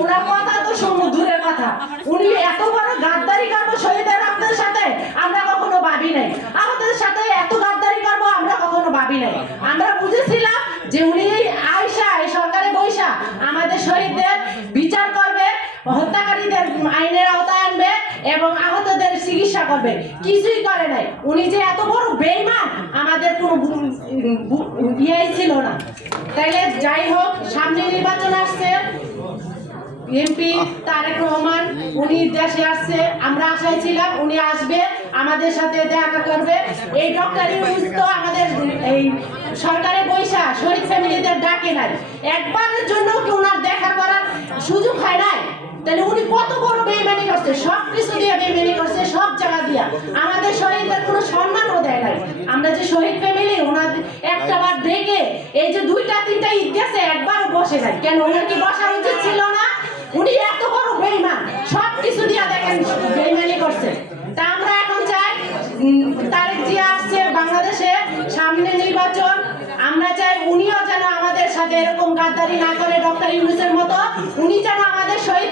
ওনার কথা তো দূরের কথা, উনি এত বড় গাদ্দারি করবো শহীদের রক্তের সাথে আমরা কখনো ভাবি নাই, আমাদের সাথে এত গাদ্দারি করবো আমরা কখনো ভাবি নাই। আমরা বুঝেছিলাম যে উনি আয়সা এই সরকারে বৈশা আমাদের শহীদদের বিচার করবে, হত্যাকারীদের আইনের আওতায় আনবে এবং আহতদের চিকিৎসা করবে, কিছুই করে নাই। উনি যে এত বড় বেঈমান আমাদের কোনো ইয়েই ছিল না। তাইলে যাই হোক, সামনে নির্বাচন আসছে, এমপি তারেক রহমান উনি দেশে আসছে, আমরা আশায় ছিলাম উনি আসবে আমাদের সাথে দেখা করবে। এই ডক্টর ইউনূস তো আমাদের এই সরকারে বৈশা শহীদ ফ্যামিলিদের ডাকে নাই, একবারের জন্য কি ওনার দেখা করার সুযোগ হয় নাই? তাহলে উনি কত বড় বেইমানি করছে, সব কিছু দিয়ে বেইমানি করছে, সব জায়গা দিয়া আমাদের শহীদদের কোনো সম্মানও দেয় নাই। আমরা যে শহীদ ফ্যামিলি ওনার একটা বার দেখে এই যে 2টা 3টা ঈদ গেছে একবারও বসে নাই, কেন ওনার কি বসা উচিত ছিল না? উনি এত বড় বেঈমান, সব কিছু দিয়া দেখেন বেঈমানি করছে। তা আমরা এখন চাই তারেক জিয়া আসছে বাংলাদেশে, সামনে নির্বাচন, আমরা চাই উনিও যেন আমাদের সাথে এরকম গাদ্দারি না করে ডক্টর ইউনূসের মতো, উনি যেন আমাদের শহীদ